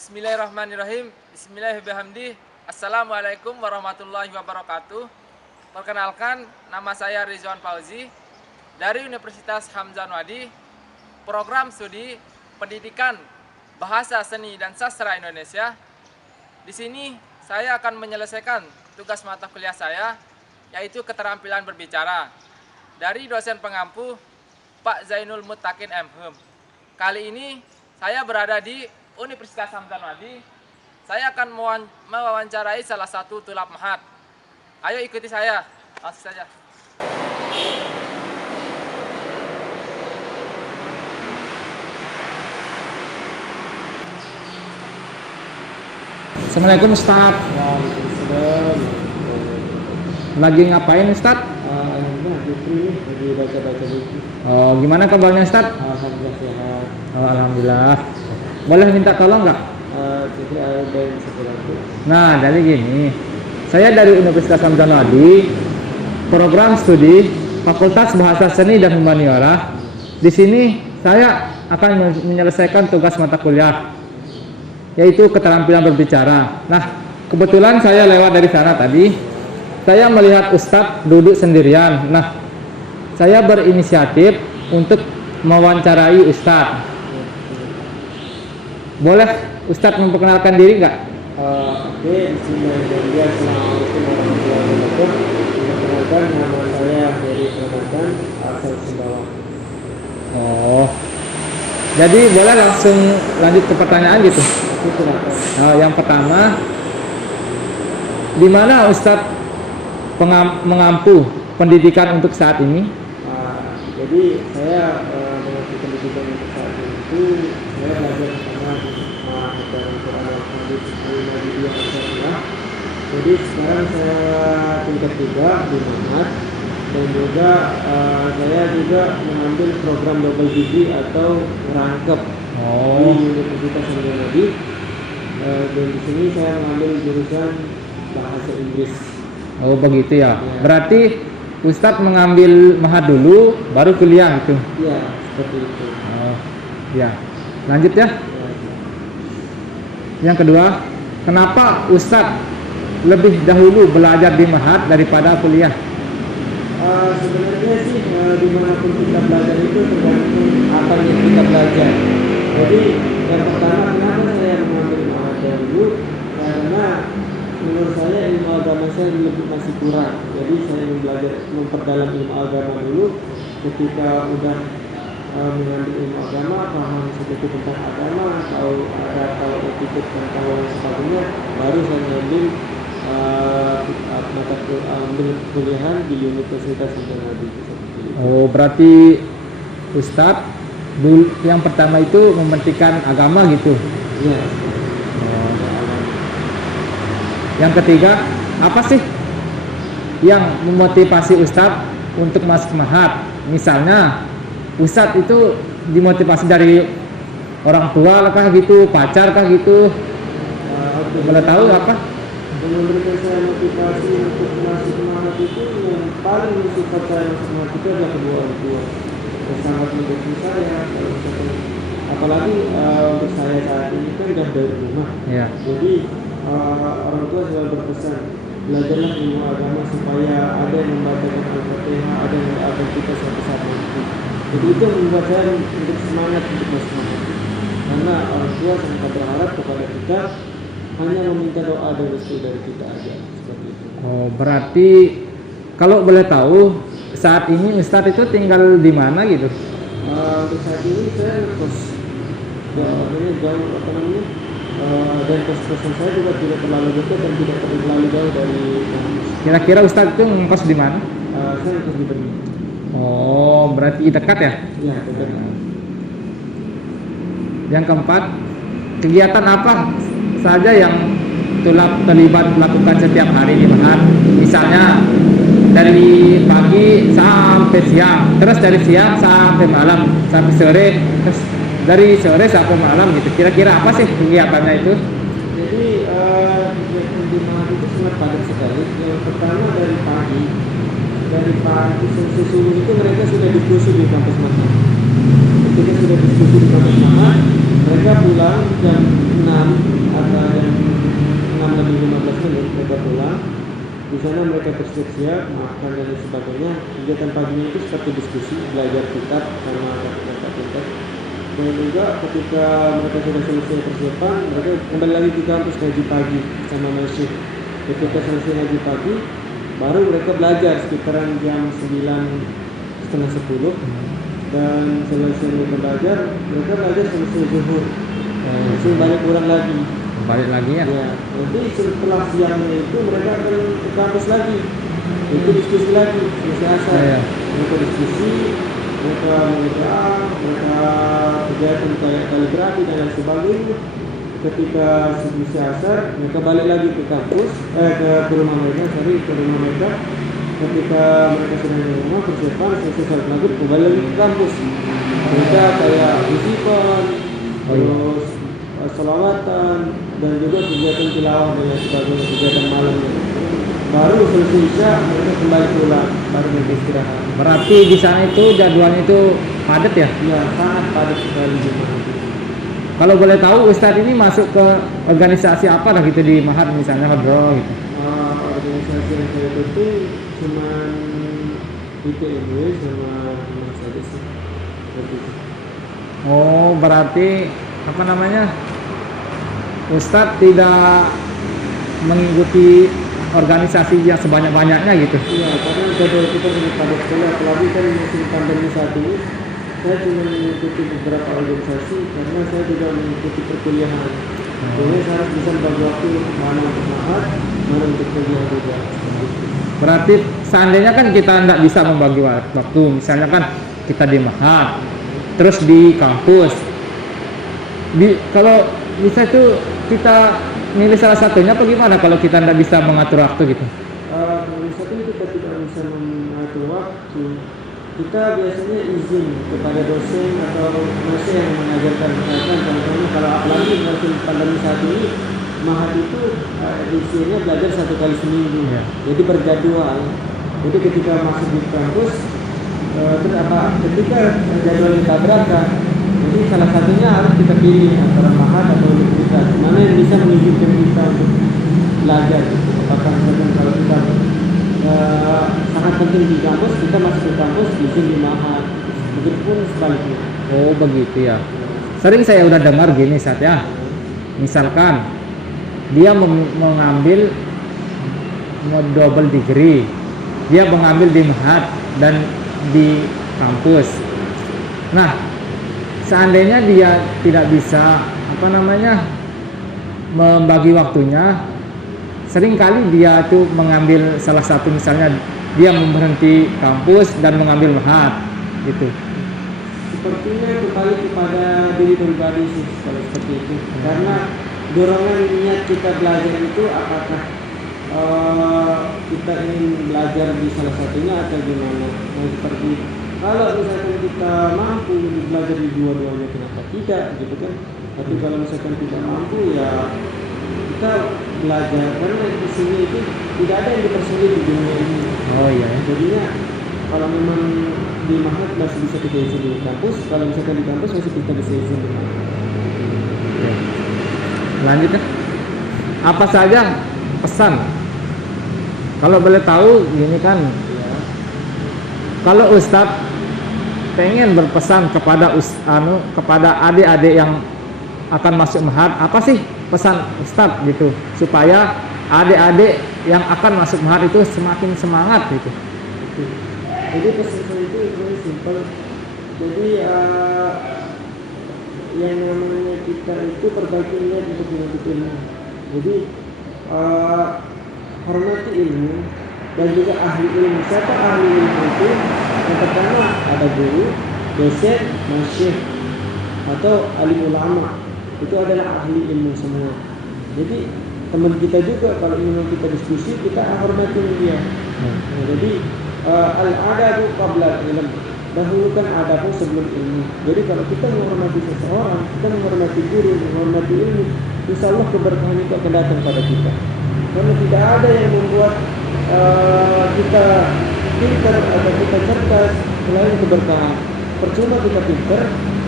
Bismillahirrahmanirrahim. Bismillahirrahmanirrahim. Assalamualaikum warahmatullahi wabarakatuh. Perkenalkan, nama saya Rizwan Fauzi dari Universitas Hamzah Anwadi, program studi Pendidikan Bahasa Seni dan Sastra Indonesia. Di sini saya akan menyelesaikan tugas mata kuliah saya, yaitu keterampilan berbicara, dari dosen pengampu Pak Zainul Mutakin M.Hum. Kali ini saya berada di Universitas Hamzah Anwadi. Saya akan mewawancarai salah satu tulab mahat. Ayo ikuti saya, langsung saja. Assalamualaikum Ustaz. Lagi ngapain Ustaz? Lagi baca-baca buku. Oh, gimana kabarnya Ustaz? Alhamdulillah sehat. Oh, alhamdulillah. Boleh minta tolong nggak? Jadi ada yang sesuatu. Nah, dari gini, saya dari Universitas Hamzah Anwadi, program studi Fakultas Bahasa Seni dan Humaniora. Di sini saya akan menyelesaikan tugas mata kuliah, yaitu keterampilan berbicara. Nah, kebetulan saya lewat dari sana tadi, saya melihat Ustadz duduk sendirian. Nah, saya berinisiatif untuk mewawancarai Ustadz. Boleh Ustadz memperkenalkan diri nggak? Oke, bismillahirrahmanirrahim. Assalamualaikum warahmatullahi wabarakatuh. Perkenalkan, nama saya Heri Ramadan, asal Sumbawa. Oh, jadi boleh langsung lanjut ke pertanyaan gitu. Oke, silakan. Nah, yang pertama, di mana Ustadz mengampu pendidikan untuk saat ini? Jadi saya mengerti pendidikan untuk saat ini itu saya belajar pertama di Ajaran Quran Al-Hadis Muhammadiyah Syariah. Jadi sekarang saya tingkat 3 di Manhat, dan juga saya juga mengambil program double degree atau rangkap di Universitas Hamzah Anwadi. Dan di sini saya mengambil jurusan bahasa Inggris. Oh begitu ya. Berarti Ustadz mengambil mahat dulu, baru kuliah gitu. Iya, seperti itu. Oh, ya. Lanjut ya. Yang kedua, kenapa Ustadz lebih dahulu belajar di mahat daripada kuliah? Sebenarnya sih dimanapun kita belajar itu tergantung apa yang kita belajar. Jadi yang pertama, kenapa saya mengambil mahat dahulu? Karena menurut saya ilmu agama saya masih kurang. Jadi saya belajar memperdalam ilmu agama dulu. Ketika udah mengambil ilmu agama, paham sedikit tentang agama, kalau etika tentang lain sebagainya, baru saya mengambil ambil kuliahan di Universitas Hamzah Anwadi. Oh berarti Ustadz yang pertama itu mementingkan agama gitu. Iya. Yang ketiga, apa sih yang memotivasi Ustadz untuk masuk mahat? Misalnya, Ustadz itu dimotivasi dari orang tua kah gitu, pacar kah gitu? Boleh tahu apa? Yang memberikan saya motivasi untuk masuk mahat itu, yang paling mensifat saya masuk mahat itu adalah kedua orang tua. Sangat mendukung saya, apalagi untuk saya saat ini kan sudah dari rumah. Ya. Jadi orang tua selalu berpesan, belajarlah ilmu agama supaya ada yang membacakan Al-Fatihah, ada yang akan kita suatu saat nanti. Jadi itu yang membuat saya untuk semangat untuk masuk mahat. Karena orang tua sangat berharap kepada kita hanya meminta doa dan restu dari kita aja, seperti itu. Oh berarti kalau boleh tahu saat ini Ustadz itu tinggal di mana gitu? Untuk saat ini saya ngekos, jauh apa namanya? Dan kos-kosan saya juga tidak terlalu dekat dan tidak terlalu jauh dari kampus. Kira-kira Ustadz itu ngekos di mana? Saya ngekos di Bandung. Oh berarti dekat ya? Iya, dekat. Yang keempat, kegiatan apa saja yang terlibat melakukan setiap hari di mahat? Misalnya dari pagi sampai siang, terus dari siang sampai malam, sampai sore, terus dari sore sampai malam gitu. Kira-kira apa sih kegiatannya itu? Jadi kegiatan di mahat itu sangat padat sekali. Yang pertama dari pagi subuh itu mereka sudah diskusi di kampus mahat. Ketika sudah diskusi di kampus mahat, mereka pulang jam 6 lebih 15 menit mereka pulang. Di sana mereka bersiap-siap, makan dan lain sebagainya. Kegiatan paginya itu seperti diskusi, belajar kitab sama kata-kata. Dan juga ketika mereka sudah selesai persiapan, mereka kembali lagi ke kampus ngaji pagi sama masjid. Ketika selesai ngaji pagi, baru mereka belajar sekitaran jam 9:30 dan selesai mereka belajar selesai zuhur. Langsung balik pulang lagi. Balik lagi ya. Ya, nanti setelah siangnya itu mereka akan ke kampus lagi. Itu diskusi lagi, diskusi asar. Iya. Mereka diskusi, mereka mengerjakan, mereka kegiatan kayak kaligrafi dan lain sebagainya. Ketika diskusi asar, mereka balik lagi ke kampus, ke rumah mereka. Ketika mereka sudah di rumah, persiapan selesai salat maghrib, kembali lagi ke kampus. Mereka kayak usipan, terus sholawatan, dan juga kegiatan tilawah dan lain sebagainya, kegiatan malamnya. Baru selesai isya mereka kembali pulang, baru mereka istirahat. Berarti di sana itu jadwalnya itu padat ya? Ya, sangat padat sekali di mana. Kalau boleh tahu Ustadz ini masuk ke organisasi apa lah gitu di Mahat misalnya Hodro gitu? Organisasi yang saya ikuti cuma ITMW sama saja sih. Seperti itu. Oh, berarti apa namanya? Ustadz tidak mengikuti organisasi yang sebanyak-banyaknya gitu. Iya, karena jadwal kita sangat padat sekali, apalagi kan musim pandemi saat ini. Saya cuma mengikuti beberapa organisasi karena saya juga mengikuti perkuliahan. Jadi saya harus bisa membagi waktu mana untuk mahat, mana untuk kuliah juga. Berarti seandainya kan kita tidak bisa membagi waktu, misalnya kan kita di Mahat, terus di kampus. Kalau bisa itu kita milih salah satunya apa gimana kalau kita tidak bisa mengatur waktu gitu? Kalau satu kita tidak bisa mengatur waktu, kita biasanya izin kepada dosen atau dosen yang mengajarkan kesehatan. Contohnya kalau apalagi musim pandemi saat ini, Mahat itu isinya belajar 1 kali seminggu, Ya. jadi berjadwal. Jadi ketika masuk di kampus, ketika jadwal tabrakan, jadi salah satunya harus kita pilih antara Mahat atau universitas, mana yang bisa mengizinkan kita untuk belajar. Apakah misalkan kalau kita sangat penting di kampus, kita masuk ke kampus izin di Mahat, begitupun sebaliknya. Oh begitu ya. Sering saya udah dengar gini Sat ya. Misalkan dia mengambil double degree, dia mengambil di Mahat dan di kampus. Nah, seandainya dia tidak bisa membagi waktunya, seringkali dia tuh mengambil salah satu, misalnya dia berhenti kampus dan mengambil Mahat gitu. Sepertinya kembali kepada diri pribadi sih kalau seperti itu. Karena dorongan niat kita belajar itu apakah kita ingin belajar di salah satunya atau gimana? Nah, seperti itu. Kalau misalkan kita mampu belajar di dua-duanya, kenapa tidak gitu kan? Tapi kalau misalkan tidak mampu, ya kita belajar, karena di sini itu tidak ada yang dipersulit di dunia ini. Oh iya. Jadinya kalau memang di Mahat masih bisa kita izin di kampus, kalau misalkan di kampus masih kita bisa izin di Mahat. Oke. Lanjut ya. Apa saja pesan? Kalau boleh tahu gini kan, Ya. kalau Ustadz pengen berpesan kepada kepada adik-adik yang akan masuk Mahat, apa sih pesan Ustadz gitu supaya adik-adik yang akan masuk Mahat itu semakin semangat gitu? Oke. Jadi pesan saya itu very simple. Jadi yang namanya kita itu perbaiki niat untuk menuntut ilmu. Jadi hormati ilmu dan juga ahli ilmu. Siapa ahli ilmu itu? Yang pertama ada guru, dosen, masyayikh atau alim ulama. Itu adalah ahli ilmu semua. Jadi teman kita juga kalau ingin kita diskusi, kita hormati dia. Nah, jadi al-adabu qabla ilm. Dahulukan adab sebelum ilmu. Jadi kalau kita menghormati seseorang, kita menghormati guru, menghormati ilmu, insya Allah keberkahan itu akan datang pada kita. Karena tidak ada yang membuat kita pintar atau kita cerdas selain keberkahan. Percuma kita pintar,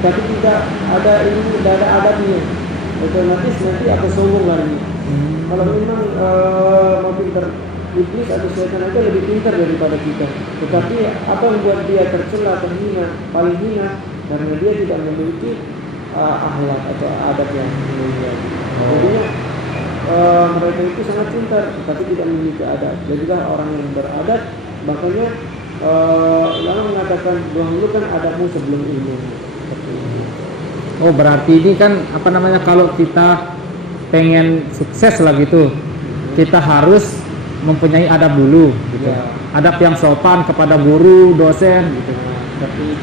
tetapi tidak ada ilmu, tidak ada adabnya. otomatis nanti akan sombong lagi. Kalau memang mau pintar, iblis atau setan itu lebih pintar daripada kita. Tetapi apa yang membuat dia tercela, terhina, paling hina karena dia tidak memiliki akhlak atau adab yang mulia. Jadinya mereka itu sangat pintar, tapi tidak memiliki adab. Jadilah orang yang beradab, makanya ulama mengatakan dahulukan adabmu sebelum ilmu. Oh, berarti ini kan apa namanya, kalau kita pengen sukses lah gitu, kita harus mempunyai adab dulu gitu. Ya. Adab yang sopan kepada guru, dosen gitu. Tapi